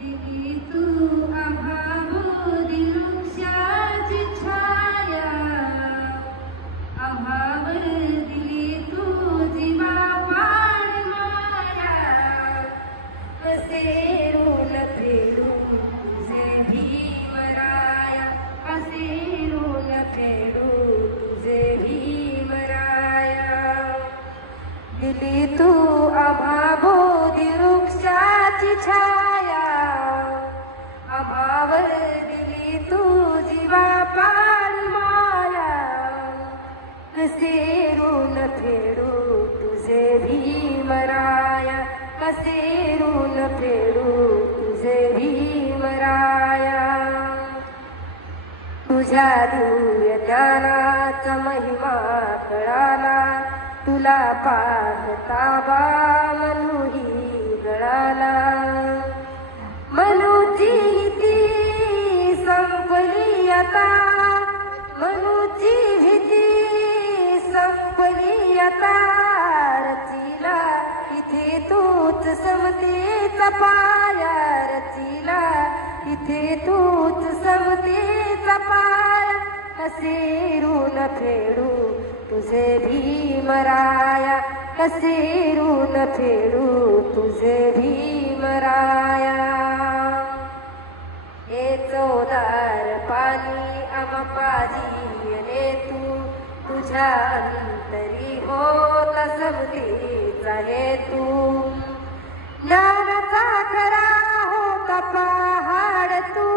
दिली तू अभावोदी वृक्षाची छाया, अभावर दिली तू जीवा वाण माया. कसे ऋण फेडू तुझे भीमराया, कसे ऋण फेडू तुझे भीमराया. दिली तू अभावोदी वृक्षाची छाया, अभावर दिली तू जीवा पाण माया. कसे ऋण फेडू तुझे भीमराया, कसे ऋण फेडू तुझे भीमराया. तुझ्या दिव्य ज्ञानाचा महिमा कळाला, तुला पाहता बा मनुही गळाला. मनुची भीती संपली आता, मनुची भीती संपली आता. रचिला इथे तूच समतेचा पाया, रचिला इथे तूच समतेचा पाया. कसे ऋण फेडू तुझे भीमराया, कसे ऋण फेडू तुझे भीमराया. हे चौदार पाणी अमपाजीने तू, तुझ्या अंतरी होत समतेचा हेतू. ज्ञानाचा खरा होता पहाड तू,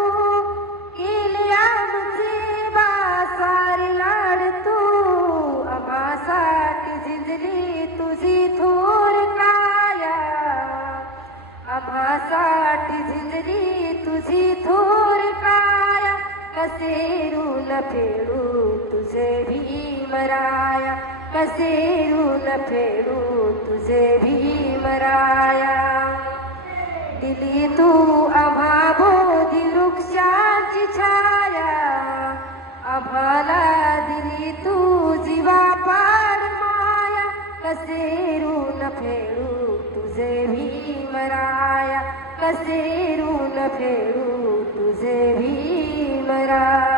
केले आमचे बासारी लाड तू. आम्हासाठी झिंजली तुझी थोर काया, आम्हासाठी झिंजली तुझी थोर काया. कसे ऋण फेडू तुझे भीमराया, कसे ऋण फेडू तुझे भीमराया. दिली तू अभावोदी वृक्षाची छाया, आम्हाला दिली तू जीवा पाण माया. कसे ऋण फेडू तुझे भीमराया, कसे ऋण फेडू तुझे भीमराया.